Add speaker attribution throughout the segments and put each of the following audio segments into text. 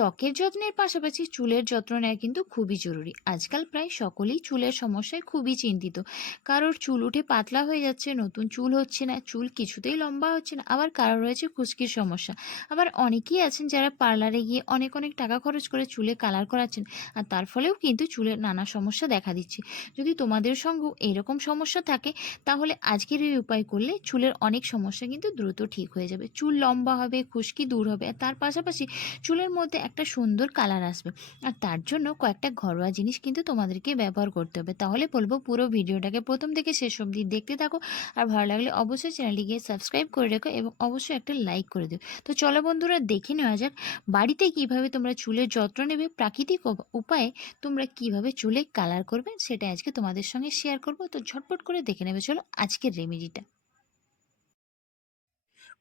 Speaker 1: ত্বকের যত্নের পাশাপাশি চুলের যত্ন নেওয়া কিন্তু খুবই জরুরি। আজকাল প্রায় সকলেই চুলের সমস্যায় খুবই চিন্তিত। কারোর চুল উঠে পাতলা হয়ে যাচ্ছে, নতুন চুল হচ্ছে না, চুল কিছুতেই লম্বা হচ্ছে না, আবার কারোর রয়েছে খুশকির সমস্যা। আবার অনেকেই আছেন যারা পার্লারে গিয়ে অনেক অনেক টাকা খরচ করে চুলে কালার করাচ্ছেন, আর তার ফলেও কিন্তু চুলের নানা সমস্যা দেখা দিচ্ছে। যদি তোমাদের সঙ্গেও এরকম সমস্যা থাকে, তাহলে আজকের এই উপায় করলে চুলের অনেক সমস্যা কিন্তু দ্রুত ঠিক হয়ে যাবে। চুল লম্বা হবে, খুশকি দূর হবে, আর তার পাশাপাশি চুলের মধ্যে একটা সুন্দর কালার আসবে। আর তার জন্য কয়েকটা ঘরোয়া জিনিস কিন্তু তোমাদেরকে ব্যবহার করতে হবে। তাহলে বলব পুরো ভিডিওটাকে প্রথম থেকে শেষ অবধি দেখতে থাকো। আর ভালো লাগলে অবশ্যই চ্যানেলটিকে সাবস্ক্রাইব করে রেখো এবং অবশ্যই একটা লাইক করে দিও। তো চলো বন্ধুরা, দেখে নেওয়া যাক বাড়িতে কীভাবে তোমরা চুলের যত্ন নেবে, প্রাকৃতিক উপায়ে তোমরা কীভাবে চুলে কালার করবে সেটা আজকে তোমাদের সঙ্গে শেয়ার করব। তো ঝটপট করে দেখে নেবে। চলো আজকের রেমেডিটা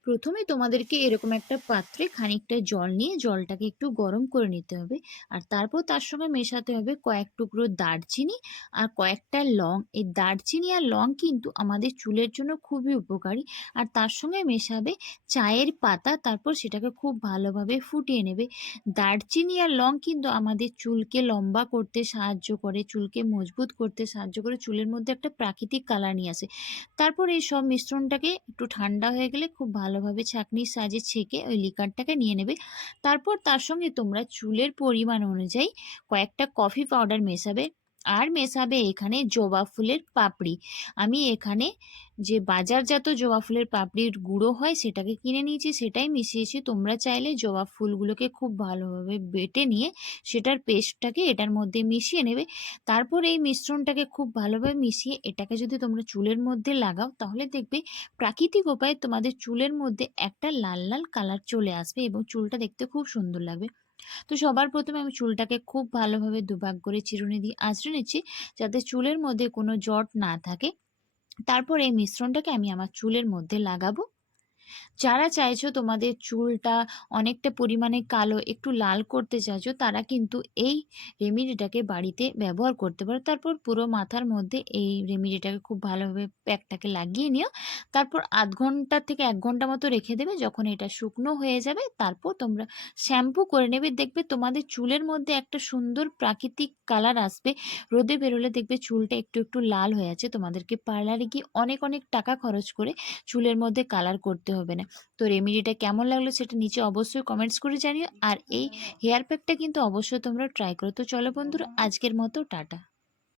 Speaker 1: প্রথমে তোমাদেরকে এরকম একটা পাত্রে খানিকটা জল নিয়ে জলটাকে একটু গরম করে নিতে হবে। আর তারপর তার সঙ্গে মেশাতে হবে কয়েক টুকরো দারচিনি আর কয়েকটা লং। এই দারচিনি আর লং কিন্তু আমাদের চুলের জন্য খুবই উপকারী। আর তার সঙ্গে মেশাবে চায়ের পাতা, তারপর সেটাকে খুব ভালোভাবে ফুটিয়ে নেবে। দারচিনি আর লং কিন্তু আমাদের চুলকে লম্বা করতে সাহায্য করে, চুলকে মজবুত করতে সাহায্য করে। চুলের মধ্যে একটা প্রাকৃতিক কালার নিয়ে আসে। তারপর এই সব মিশ্রণটাকে একটু ঠান্ডা হয়ে গেলে খুব ভালোভাবে ছাঁকনির সাজে ছেঁকে ওই লিকারটাকে নিয়ে নেবে। তারপর তার সঙ্গে তোমরা চুলের পরিমাণ অনুযায়ী কয়েকটা কফি পাউডার মেশাবে। আর মেশাবে এখানে জবা ফুলের পাপড়ি। আমি এখানে যে বাজারজাত জবা ফুলের পাপড়ির গুঁড়ো হয়, সেটাকে কিনে নিয়েছি, সেটাই মিশিয়েছি। তোমরা চাইলে জবা ফুলগুলোকে খুব ভালোভাবে বেটে নিয়ে সেটার পেস্টটাকে এটার মধ্যে মিশিয়ে নেবে। তারপর এই মিশ্রণটাকে খুব ভালোভাবে মিশিয়ে এটাকে যদি তোমরা চুলের মধ্যে লাগাও, তাহলে দেখবে প্রাকৃতিক উপায়ে তোমাদের চুলের মধ্যে একটা লাল লাল কালার চলে আসবে এবং চুলটা দেখতে খুব সুন্দর লাগবে। তো সবার প্রথমে আমি চুলটাকে খুব ভালোভাবে দুভাগ করে চিরুনি দিয়ে আঁচড়ে নিচ্ছি, যাতে চুলের মধ্যে কোনো জট না থাকে। তারপর এই মিশ্রণটাকে আমি আমার চুলের মধ্যে লাগাবো। যারা চাইছো তোমাদের চুলটা অনেকটা পরিমাণে কালো, একটু লাল করতে চাইছো, তারা কিন্তু এই রেমিডিটাকে বাড়িতে ব্যবহার করতে পারো। তারপর পুরো মাথার মধ্যে এই রেমিডিটাকে খুব ভালোভাবে প্যাকটাকে লাগিয়ে নিও। তারপর আধ ঘণ্টা থেকে এক ঘণ্টা মতো রেখে দেবে, যখন এটা শুকনো হয়ে যাবে, তারপর তোমরা শ্যাম্পু করে নেবে। দেখবে তোমাদের চুলের মধ্যে একটা সুন্দর প্রাকৃতিক কালার আসবে। রোদে বেরোলে দেখবে চুলটা একটু একটু লাল হয়ে আছে। তোমাদেরকে পার্লারে গিয়ে অনেক অনেক টাকা খরচ করে চুলের মধ্যে কালার করতে হবে না। তো রেমিডিটা কেমন লাগল সেটা নিচে অবশ্যই কমেন্টস করে জানিও। আর এই হেয়ার প্যাকটা কিন্তু অবশ্যই তোমরা ট্রাই করো। তো চলো বন্ধুরা আজকের মতো টাটা।